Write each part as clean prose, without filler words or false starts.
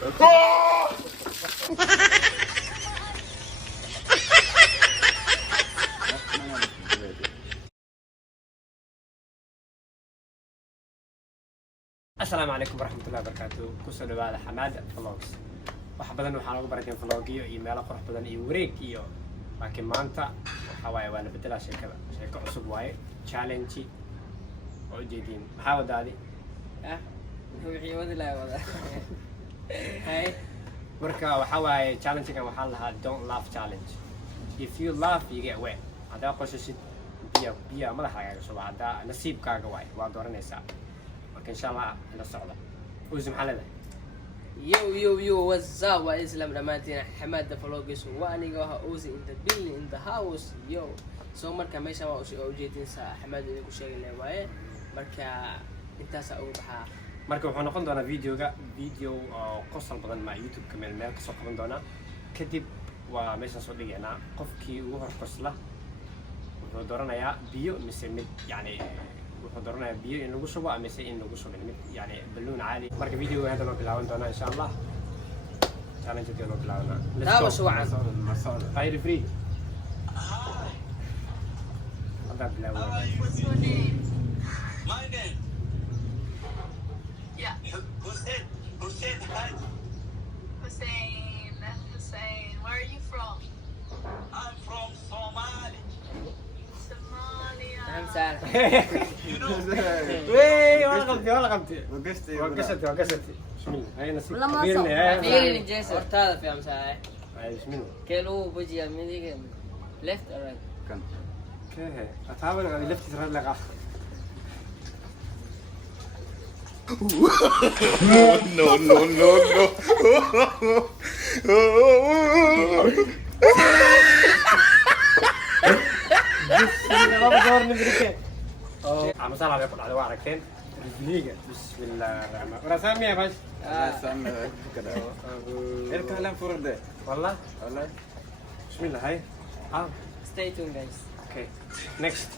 السلام عليكم ورحمة الله وبركاته. كسر لبعض حماد فلوجز. wax badan waxaan ugu baratay vlogyo iyo meelo qurux badan iyo wareeg iyo laakiin maanta waxa waaye waa la bedelaa sheeko cusub waaye challenge oo jeedin maxaa wadaadi wixii wadi la wada hay marka waxa waaye challenge-kan waxaa lahaa don't laugh challenge. If you laugh you get wet. hadaa qoshashid biya madaxaaga soo hadaa nasiibkaaga waaye waa dooranaysaa marka insha Allah ila socda uusum xalada yo what's up wa islam dhamaantiin Xamaad Vlogs waa aniga waxa uusi in the building in the house yo soo marka meesha waa u jeedin saa Xamaad idinku sheegay waaye marka intaas ugu baxaa marka wuxuu noqon doonaa video oo qosol badan ma YouTube ka meel ka soo qaban doona kadib waa meesha soo dhigaynaa qofkii ugu hor qosla wuxuu dooranayaa biyo mise mid yani wuxuu dooranayaa biyo in lagu shubo ama in lagu shubo mid yani balloon caadi marka video hada loo bilaaban doona insha Allah challenge loo bilaabana لا شو عن غير فري هذا بلاوي What's your name? My name? Yeah. Hussein. Hi. Hussein, where are you from? I'm from Somalia. Somalia. اهم سؤال You know? وي ولا قمتي وقستي بسم الله هاي نسيب نيجي جيسون هذا في ام ساعه هاي بسم الله كيلو بجي من دي ليفت اور رايت كيه اتعامل على لفت ترى لك No. ما بدورني بريكه عم صار على يقول على وعركتين رجليقه بسم الله الرحمن الرحيم رسامي يا باش كده الكلام فرده والله بسم الله هاي stay tuned guys اوكي نيكست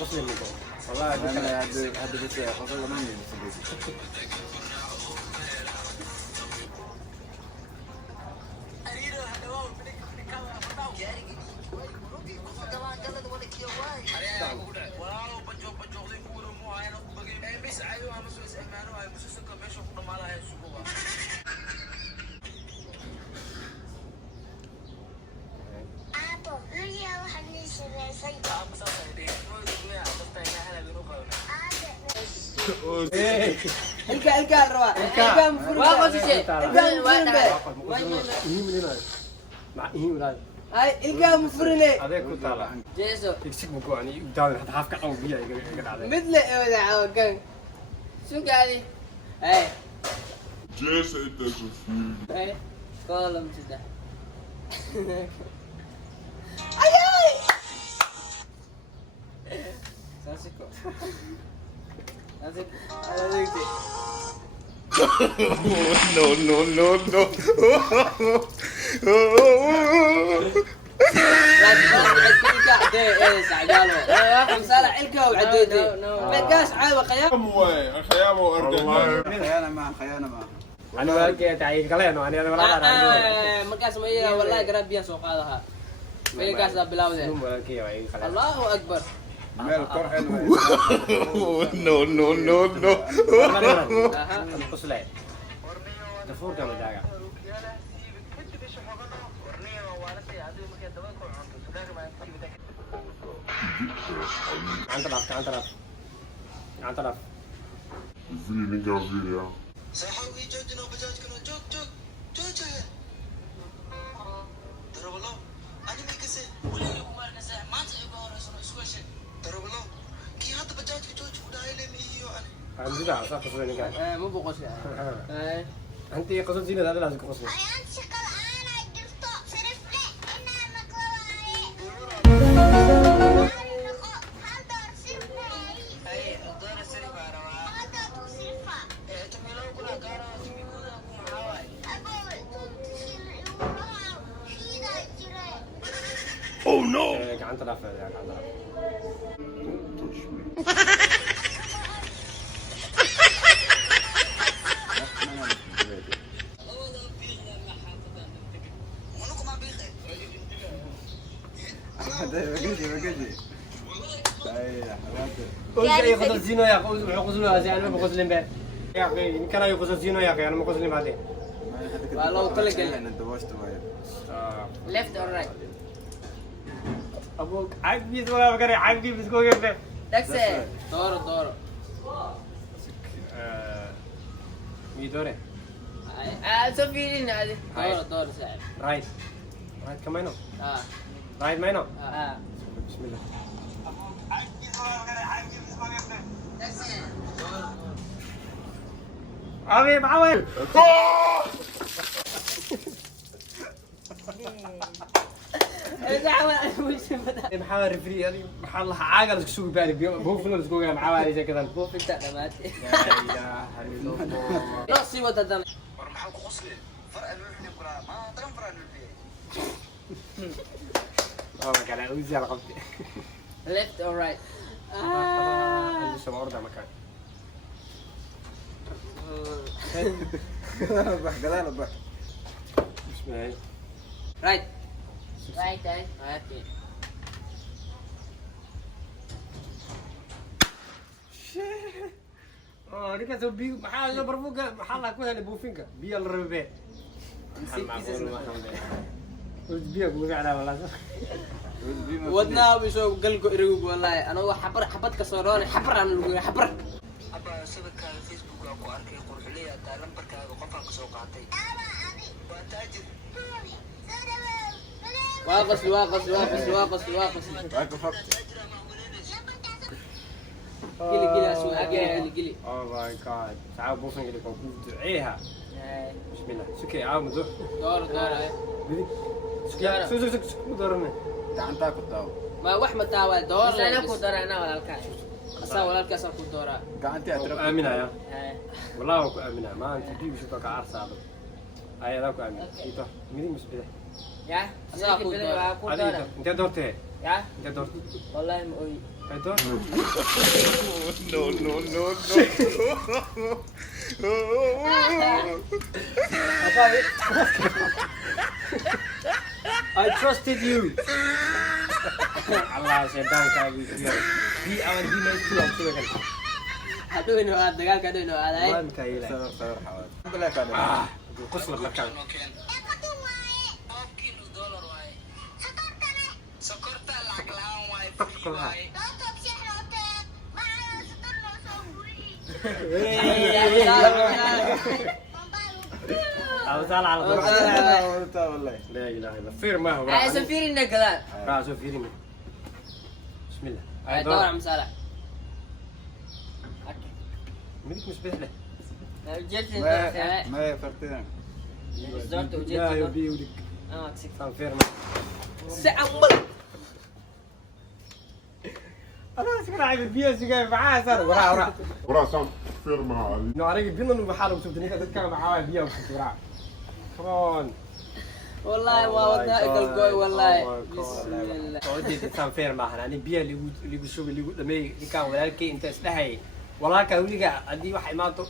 غسل اللي جوه والله انا هذا بس خلاص ما عندي الكا الروا الكا مفروض واقف شيء الكا مع ايه ولا هاي الكا مفروض هذا كنت طالع جيسو يكسك بكو يعني قدام حتى حافك او بيا يقعد عليه مثل ولا كان شو قاعد هاي جيسو انت شوف هاي كولم كده ساسكو No. خيانة ما انا واقع تعيق قلينو انا ولا مركز ما والله قرب بيا سوق هذا مركز بلاوده الله اكبر مال قرح No. قصلي دفور كم داقة عن طرف فيني قاعد يا صحوي جوجنا بجاج كنا جوج ضرب الله أنا ميكسي ولا يقول كسي ما تقول رسول ضرب الله كي هذا بجاج جوج وده إلى مية أنا عندي لا صح قصلي نقال مو بقص يعني انت قصد زينة هذا لازم قصلي Oh no. قاعد طرف يا قاعد طرف أي خذ زينو يا أخي خذ زينو أنا ما بخذ به يا أخي إن كان يخذ زينو يا أخي أنا ما بخذ بعدين والله كل قال انت واش تبغى left or right أبوك عاجبني ولا بقري عاجبني بس كوي به that's it دورة ميدوري سفيرين هذه دورة ساعد رايت كمان اه رايت ما بسم الله أبي معاول محاول ريفري هذه محل عاقل سوق بالي بو فلوس سوق معاول زي كذا بو في التعليمات لا إله إلا الله لا سيبوا تدم war maxaa ku qosle farca loo xidhi kuraa ma daran farca loo xidhi والله قال أوزي على قبضي left or right عندي سبع أربع مكان قال بح بسم الله right okay رجعت بي محل برفوق محل كلها اللي بوفينكا بي الربيع بيا بوفي على ولا wadnaa bisoo galgo irigu wallahi anagu xabad ka soo roonay xabran lagu xabr abba sawirkaaga facebooka ku arkay qurxuleeya taa lambarkaaga qofaan ka soo qaatay waa taajir واقص معك فقط قلي اسوء قلي اوه ماي جاد تعال بوفين اللي كنت دعيها بسم الله سكي عاود دور بدي سكي سكي دورنا gacantaa ku daawo ما واحمد تاوى دور انا كو دور انا ولا الكاش اسا ولا الكاس كو دور gacantii aad rabto امنه يا والله كو امنه ما انت بيجي شو كعار صعب اي هذا كو امنه انت مين مسبله يا اسا كو دور انت دورته يا انت دورت والله ما اوي انت دورت I trusted you. Allah sedang kali dia. Di awan di mai pulang tu kan. aduh ino aad dagaalka aduh ino aaday Man kayla. sabab xawaad bilaa ka Ah, qosla makan. sokorta lacag la'aan waaye free waaye Aku salah Oh, aku. salah. wallahi La ilaha illallah. Firma هو. ay safirin na galaan راسه فيرمي. بسم الله. ay door am sala ملك مش بهله. ما فرتنا لا يبي ولك. صار فيرما. سأمل أنا سكر عيب البيئة سكر معاه صار ورا وراسام فيرما علي نعرف بينا إنه بحاله وشوفتني كذا كان معاه البيئة وشوفت ورا. كمان. والله ما ودنا اكل قوي والله Oh my God. بسم الله ودي تسام فيرما أنا يعني بيئة اللي بشوف اللي لما كان ولكن أنت استحي والله كأولي قاعد عندي واحد ما تو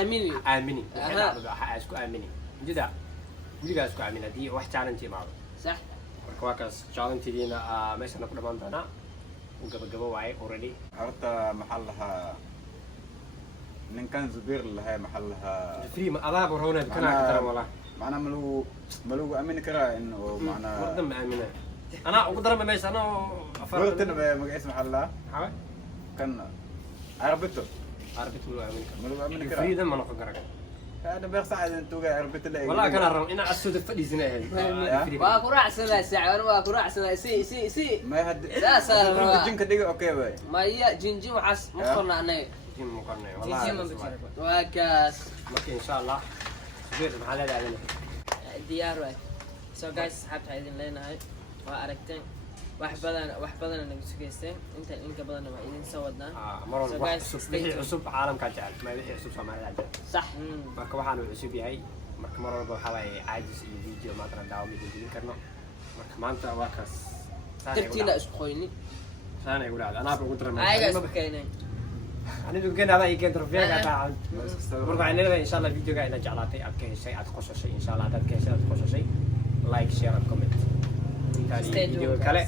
آمني آمني. أها. أسكو آمني. جدا. ولي قاعد أسكو آمني دي واحد كان أنت معه. صح markaas challenge-diina meeshan ku dhamaan doona uu gabagabo waay already horta maxaa lahaa ninkan Zubair lahaa maxaa lahaa free ma adaab roona kana ka taran wala macna malugu aamini karaa in oo macna wardan ma aamina ana ugu daran meeshan qoltan magaciis maxaa lahaa hawa kan arbito arbit lu aamina malugu aamini free karaa dan ma noqon kara هذا بيخسع انت توقع arbito la والله كان رم ina asud fadhiisina waa ku raacsada saacan waa ku raacsada si ما هاد لا سهل والله. jinka dhiga okay bay ma iya jinjin waxaas ma qorna anaga jim mu qarnay jinjin ma wallahi bijiro waa kaas marka insha Allah Zubair maxaa la dhaadana diyaar waay so guys asxaabta idin leenahay waa aragteen wax badan nagu sugeysteen inka badan waa idin soo wadnaa mar So walba guys, cusub stay wixii tuned. cusub caalamka jecel ma wixii cusub Soomaaliya jecel sax marka waxaan uu cusub yahay marka mar walba waxa waaye caajis iyo video maanta daawo mid gelin karno marka maanta waa kaas tartiina isku qoyni saan ay guraad anaa ugu daran ayaga isku keenay anigu ganaada ay keen tarfiyaga taa marka aan leeyahay insha Allah video-ga ina jeclaatay aad ka heshay aad qososhay insha Allah aad ka heshay aad qososhay like share and comment Stay tuned, video guys. kale